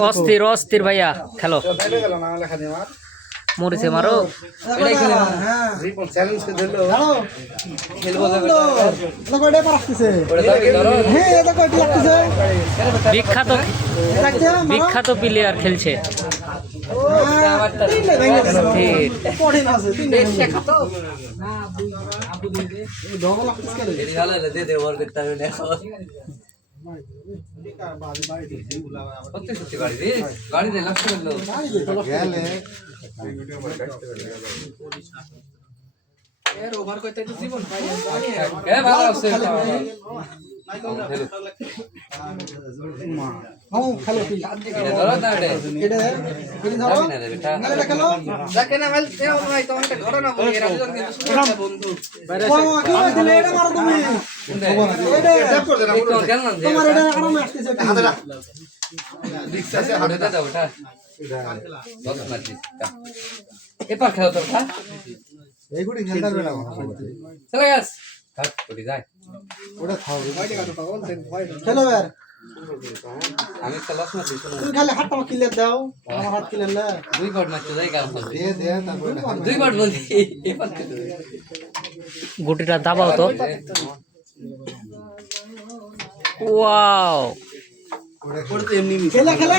অস্থির অস্থির ভাইয়া খেলো মরিছে মারো বিখ্যাত বিখ্যাত প্লেয়ার খেলছে এবার খেলো তো এইগুলি খেলতে হবে না চলে গেছ থাক ওটি যাই ওটা খাও খেলো यार আমি তো লস মারছি তুমি খালি হাতটা ক্লিয়ার দাও আমার হাত ক্লিয়ার না দুই বট মারতে যাই কাম দে দে তারপর দুই বট বলছি এবার গুটিটা দাবাও তো ওয়াও ওটা এমনি খেলা খেলা